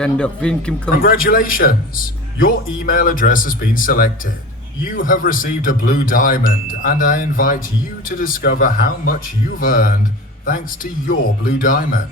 giành được viên kim cương. Congratulations! Your email address has been selected. You have received a blue diamond, and I invite you to discover how much you've earned thanks to your blue diamond.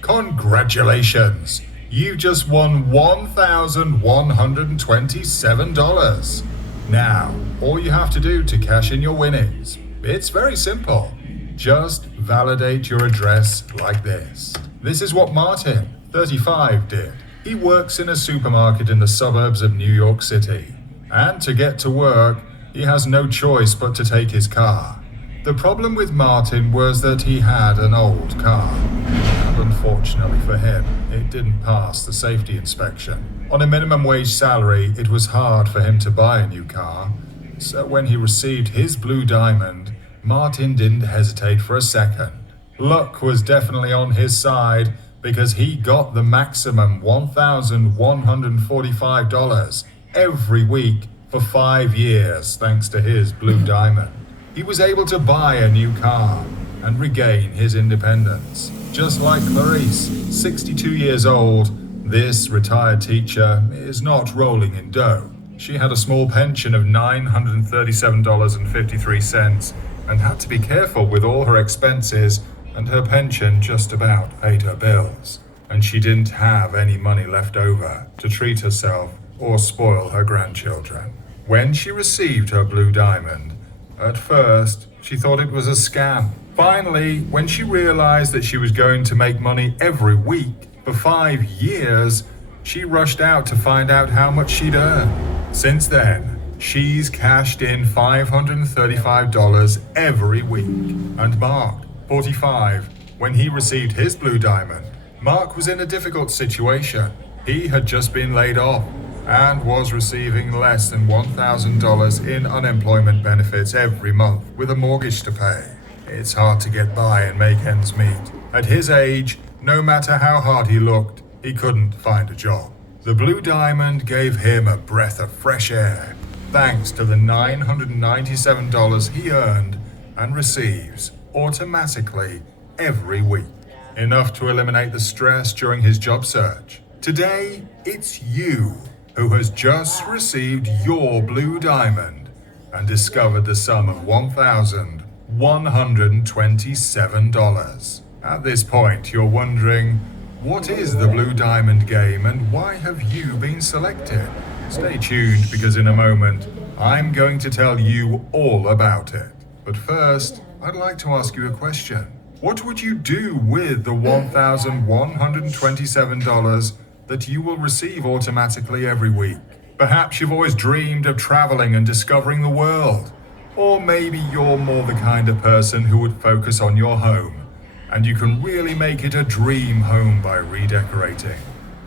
Congratulations! You just won $1,127. Now, all you have to do to cash in your winnings, it's very simple. Just validate your address like this. This is what Martin, 35, did. He works in a supermarket in the suburbs of New York City. And to get to work, he has no choice but to take his car. The problem with Martin was that he had an old car. And unfortunately for him, it didn't pass the safety inspection. On a minimum wage salary, it was hard for him to buy a new car. So when he received his blue diamond, Martin didn't hesitate for a second. Luck was definitely on his side because he got the maximum $1,145 every week for 5 years thanks to his blue diamond. He was able to buy a new car and regain his independence. Just like Clarice, 62 years old, this retired teacher is not rolling in dough. She had a small pension of $937.53 and had to be careful with all her expenses, and her pension just about paid her bills. And she didn't have any money left over to treat herself or spoil her grandchildren. When she received her blue diamond, at first she thought it was a scam. Finally, when she realized that she was going to make money every week for 5 years, she rushed out to find out how much she'd earn. Since then, she's cashed in $535 every week. And Mark, 45, when he received his blue diamond, Mark was in a difficult situation. He had just been laid off and was receiving less than $1,000 in unemployment benefits every month with a mortgage to pay. It's hard to get by and make ends meet. At his age, no matter how hard he looked, he couldn't find a job. The blue diamond gave him a breath of fresh air, thanks to the $997 he earned and receives automatically every week. Enough to eliminate the stress during his job search. Today, it's you who has just received your blue diamond and discovered the sum of $1,127. At this point, you're wondering, what is the blue diamond game and why have you been selected? Stay tuned because in a moment, I'm going to tell you all about it. But first, I'd like to ask you a question. What would you do with the $1,127 that you will receive automatically every week? Perhaps you've always dreamed of traveling and discovering the world. Or maybe you're more the kind of person who would focus on your home, and you can really make it a dream home by redecorating.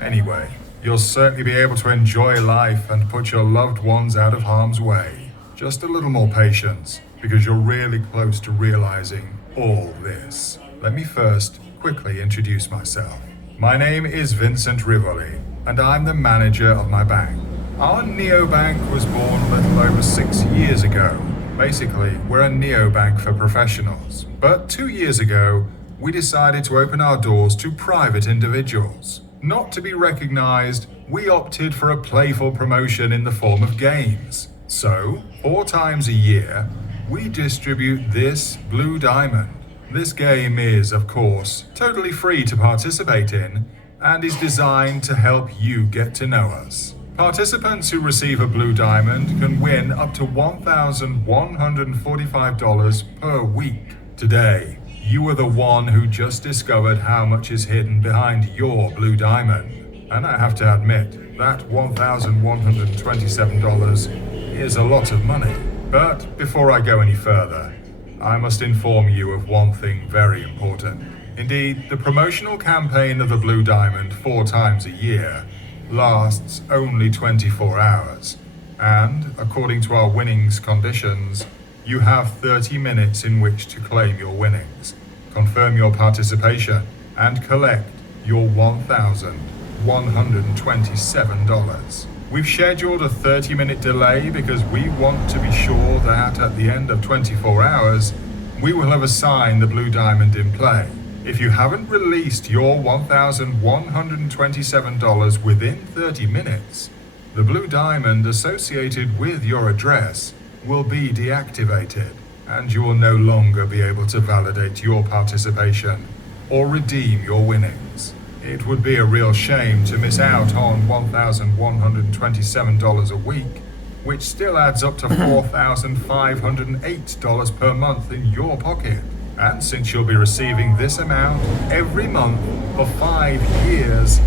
Anyway, you'll certainly be able to enjoy life and put your loved ones out of harm's way. Just a little more patience, because you're really close to realizing all this. Let me first quickly introduce myself. My name is Vincent Rivoli, and I'm the manager of my bank. Our neobank was born a little over 6 years ago. Basically, we're a neobank for professionals. But 2 years ago, we decided to open our doors to private individuals. Not to be recognized, we opted for a playful promotion in the form of games. So, 4 times a year, we distribute this blue diamond. This game is, of course, totally free to participate in and is designed to help you get to know us. Participants who receive a blue diamond can win up to $1,145 per week. Today, you are the one who just discovered how much is hidden behind your blue diamond. And I have to admit, that $1,127 is a lot of money. But before I go any further, I must inform you of one thing very important. Indeed, the promotional campaign of the Blue Diamond 4 times a year lasts only 24 hours. And, according to our winnings conditions, you have 30 minutes in which to claim your winnings, confirm your participation, and collect your $1,127. We've scheduled a 30-minute delay because we want to be sure that at the end of 24 hours, we will have assigned the blue diamond in play. If you haven't released your $1,127 within 30 minutes, the blue diamond associated with your address will be deactivated, and you will no longer be able to validate your participation or redeem your winnings. It would be a real shame to miss out on $1,127 a week, which still adds up to $4,508 per month in your pocket. And since you'll be receiving this amount every month for 5 years,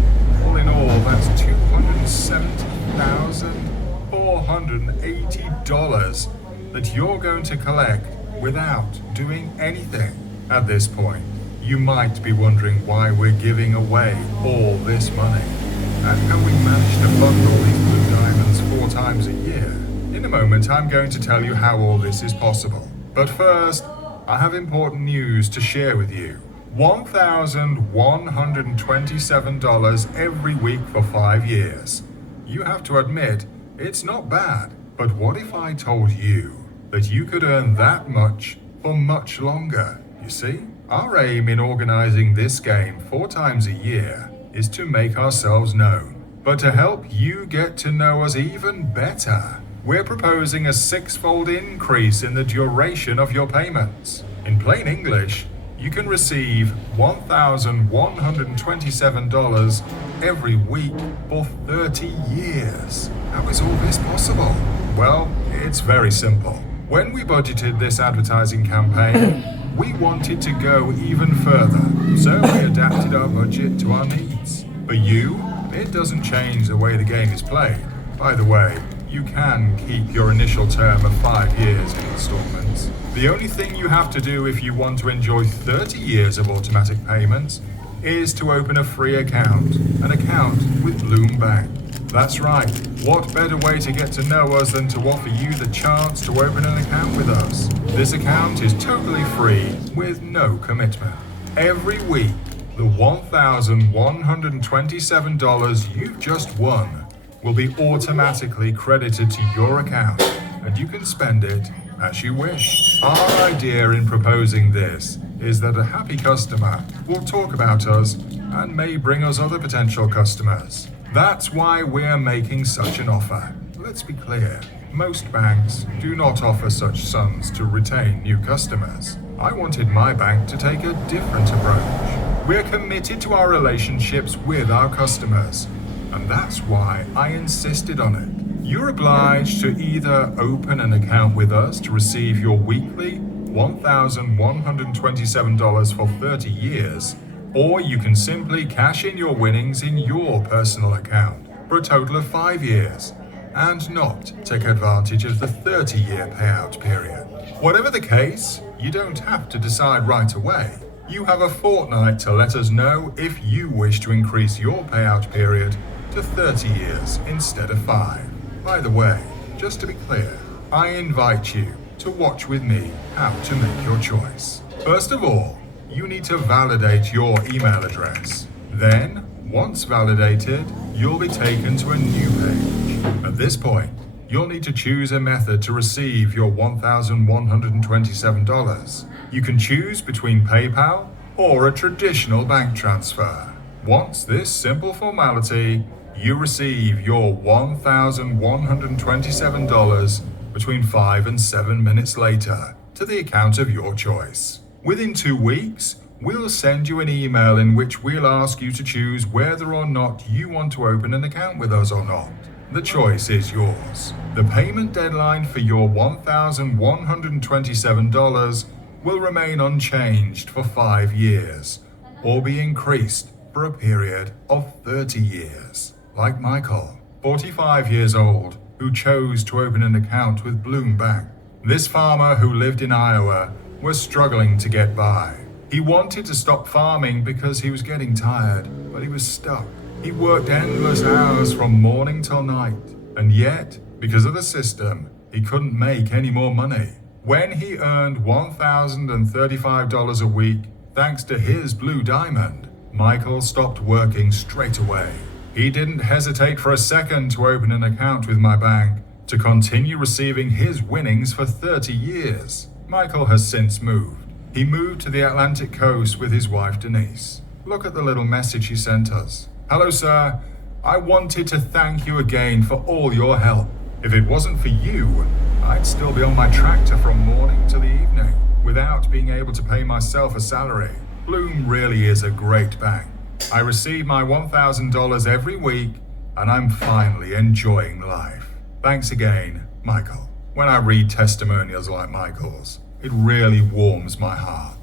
all in all, that's $270,480 that you're going to collect without doing anything. At this point, you might be wondering why we're giving away all this money and how we managed to bundle these blue diamonds 4 times a year. In a moment, I'm going to tell you how all this is possible. But first, I have important news to share with you. $1,127 every week for 5 years. You have to admit, it's not bad. But what if I told you that you could earn that much for much longer? You see, our aim in organizing this game 4 times a year is to make ourselves known. But to help you get to know us even better, we're proposing a 6-fold increase in the duration of your payments. In plain English, you can receive $1,127 every week for 30 years. How is all this possible? Well, it's very simple. When we budgeted this advertising campaign, we wanted to go even further, so we adapted our budget to our needs. For you, it doesn't change the way the game is played. By the way, you can keep your initial term of 5 years in installments. The only thing you have to do if you want to enjoy 30 years of automatic payments is to open a free account, an account with Bloom Bank. That's right, what better way to get to know us than to offer you the chance to open an account with us? This account is totally free with no commitment. Every week, the $1,127 you've just won will be automatically credited to your account, and you can spend it as you wish. Our idea in proposing this is that a happy customer will talk about us and may bring us other potential customers. That's why we're making such an offer. Let's be clear, most banks do not offer such sums to retain new customers. I wanted my bank to take a different approach. We're committed to our relationships with our customers, and that's why I insisted on it. You're obliged to either open an account with us to receive your weekly $1,127 for 30 years, or you can simply cash in your winnings in your personal account for a total of 5 years and not take advantage of the 30-year payout period. Whatever the case, you don't have to decide right away. You have a fortnight to let us know if you wish to increase your payout period to 30 years instead of 5. By the way, just to be clear, I invite you to watch with me how to make your choice. First of all, you need to validate your email address. Then, once validated, you'll be taken to a new page. At this point, you'll need to choose a method to receive your $1,127. You can choose between PayPal or a traditional bank transfer. Once this simple formality, you receive your $1,127 between 5 and 7 minutes later to the account of your choice. Within 2 weeks, we'll send you an email in which we'll ask you to choose whether or not you want to open an account with us or not. The choice is yours. The payment deadline for your $1,127 will remain unchanged for 5 years, or be increased for a period of 30 years. Like Michael, 45 years old, who chose to open an account with Bloom Bank. This farmer who lived in Iowa was struggling to get by. He wanted to stop farming because he was getting tired, but he was stuck. He worked endless hours from morning till night, and yet, because of the system, he couldn't make any more money. When he earned $1,035 a week, thanks to his Blue Diamond, Michael stopped working straight away. He didn't hesitate for a second to open an account with my bank to continue receiving his winnings for 30 years. Michael has since moved He moved to the Atlantic coast with his wife Denise. Look at the little message he sent us. Hello, sir. I wanted to thank you again for all your help. If it wasn't for you, I'd still be on my tractor from morning to the evening without being able to pay myself a salary. Bloom really is a great bank. I receive my $1,000 every week, and I'm finally enjoying life. Thanks again, Michael. When I read testimonials like Michael's, it really warms my heart.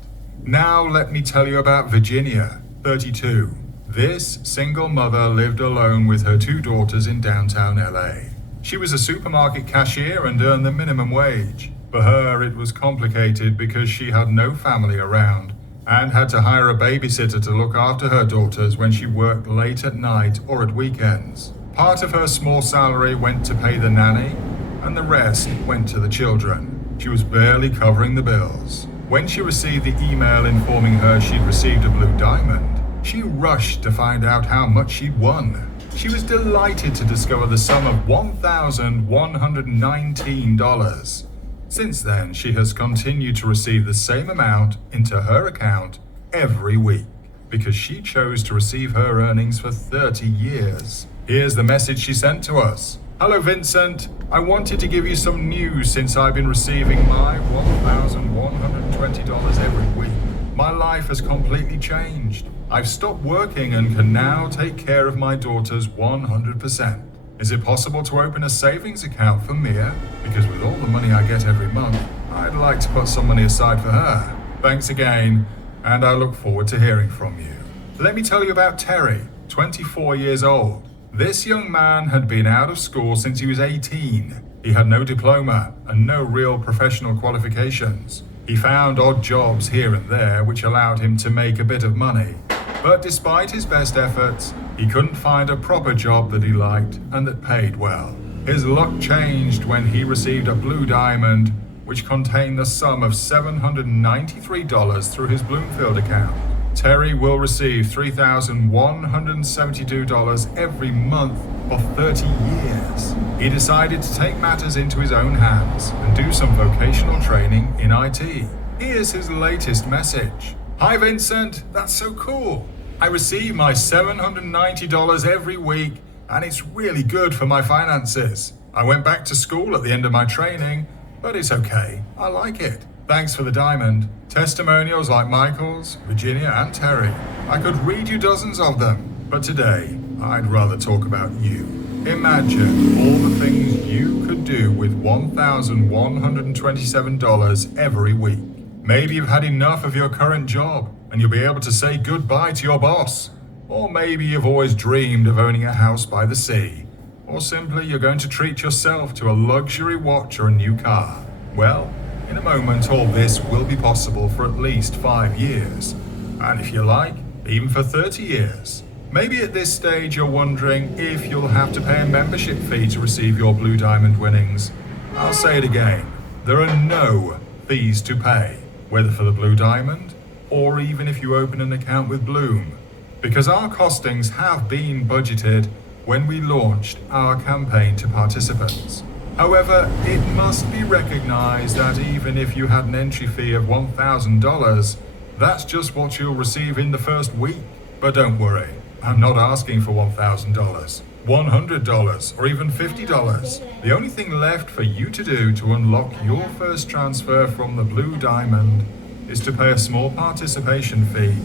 Now let me tell you about Virginia, 32. This single mother lived alone with her 2 daughters in downtown LA. She was a supermarket cashier and earned the minimum wage. For her, it was complicated because she had no family around and had to hire a babysitter to look after her daughters when she worked late at night or at weekends. Part of her small salary went to pay the nanny, and the rest went to the children. She was barely covering the bills. When she received the email informing her she'd received a blue diamond, she rushed to find out how much she'd won. She was delighted to discover the sum of $1,119. Since then, she has continued to receive the same amount into her account every week because she chose to receive her earnings for 30 years. Here's the message she sent to us. Hello, Vincent. I wanted to give you some news since I've been receiving my $1,120 every week. My life has completely changed. I've stopped working and can now take care of my daughters 100%. Is it possible to open a savings account for Mia? Because with all the money I get every month, I'd like to put some money aside for her. Thanks again, and I look forward to hearing from you. Let me tell you about Terry, 24 years old. This young man had been out of school since he was 18. He had no diploma and no real professional qualifications. He found odd jobs here and there which allowed him to make a bit of money. But despite his best efforts, he couldn't find a proper job that he liked and that paid well. His luck changed when he received a blue diamond which contained the sum of $793 through his Bloomfield account. Terry will receive $3,172 every month for 30 years. He decided to take matters into his own hands and do some vocational training in IT. Here's his latest message. Hi Vincent, that's so cool. I receive my $790 every week and it's really good for my finances. I went back to school at the end of my training, but it's okay. I like it. Thanks for the diamond. Testimonials like Michael's, Virginia, and Terry. I could read you dozens of them, but today I'd rather talk about you. Imagine all the things you could do with $1,127 every week. Maybe you've had enough of your current job and you'll be able to say goodbye to your boss. Or maybe you've always dreamed of owning a house by the sea. Or simply you're going to treat yourself to a luxury watch or a new car. Well, in a moment, all this will be possible for at least 5 years. And if you like, even for 30 years. Maybe at this stage you're wondering if you'll have to pay a membership fee to receive your Blue Diamond winnings. I'll say it again. There are no fees to pay, whether for the Blue Diamond or even if you open an account with Bloom. Because our costings have been budgeted when we launched our campaign to participants. However, it must be recognized that even if you had an entry fee of $1,000, that's just what you'll receive in the first week. But don't worry, I'm not asking for $1,000, $100, or even $50. The only thing left for you to do to unlock your first transfer from the Blue Diamond is to pay a small participation fee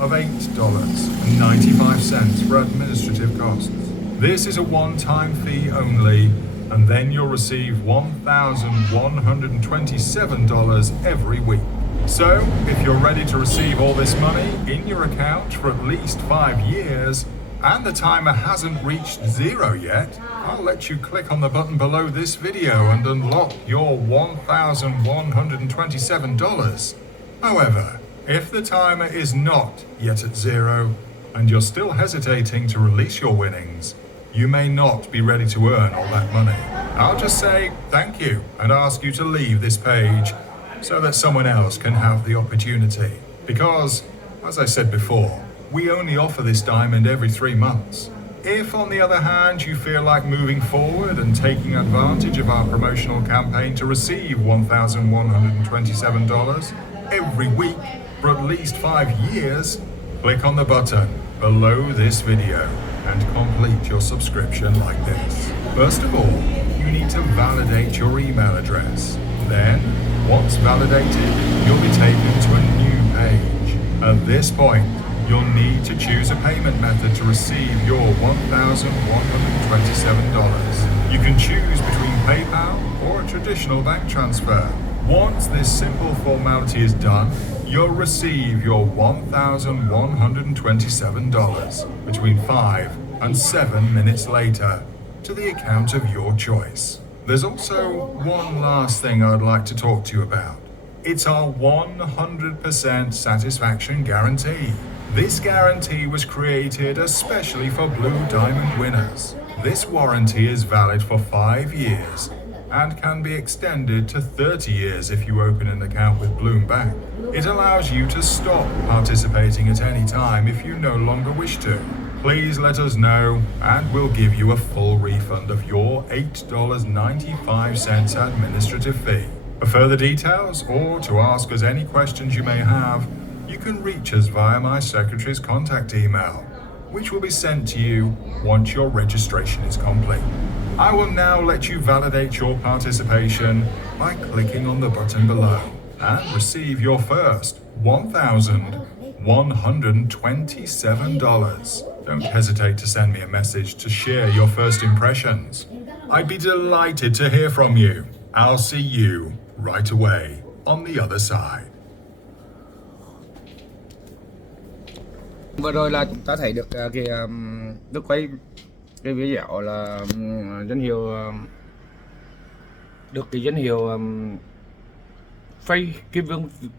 of $8.95 for administrative costs. This is a one-time fee only, and then you'll receive $1,127 every week. So, if you're ready to receive all this money in your account for at least 5 years, and the timer hasn't reached 0 yet, I'll let you click on the button below this video and unlock your $1,127. However, if the timer is not yet at 0, and you're still hesitating to release your winnings, you may not be ready to earn all that money. I'll just say thank you and ask you to leave this page so that someone else can have the opportunity. Because, as I said before, we only offer this diamond every 3 months. If, on the other hand, you feel like moving forward and taking advantage of our promotional campaign to receive $1,127 every week for at least 5 years, click on the button below this video and complete your subscription like this. First of all, you need to validate your email address. Then, once validated, you'll be taken to a new page. At this point, you'll need to choose a payment method to receive your $1,127. You can choose between PayPal or a traditional bank transfer. Once this simple formality is done, you'll receive your $1,127 between 5 and 7 minutes later to the account of your choice. There's also one last thing I'd like to talk to you about. It's our 100% satisfaction guarantee. This guarantee was created especially for Blue Diamond winners. This warranty is valid for 5 years and can be extended to 30 years if you open an account with Bloom Bank. It allows you to stop participating at any time if you no longer wish to. Please let us know and we'll give you a full refund of your $8.95 administrative fee. For further details or to ask us any questions you may have, you can reach us via my secretary's contact email, which will be sent to you once your registration is complete. I will now let you validate your participation by clicking on the button below and receive your first $1,127. Don't hesitate to send me a message to share your first impressions. I'd be delighted to hear from you. I'll see you right away on the other side. Vừa rồi là chúng ta thấy được cái Đức quay cái video là danh hiệu được cái danh hiệu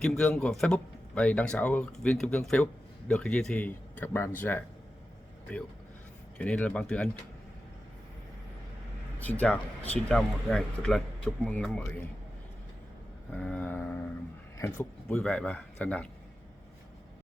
Kim Cương của Facebook. Vậy đằng sau Viên Kim Cương Facebook được cái gì thì các bạn sẽ hiểu. Cho nên là bằng tiếng Anh. Xin chào một ngày tốt lành, chúc mừng năm mới hạnh phúc, vui vẻ và thành đạt.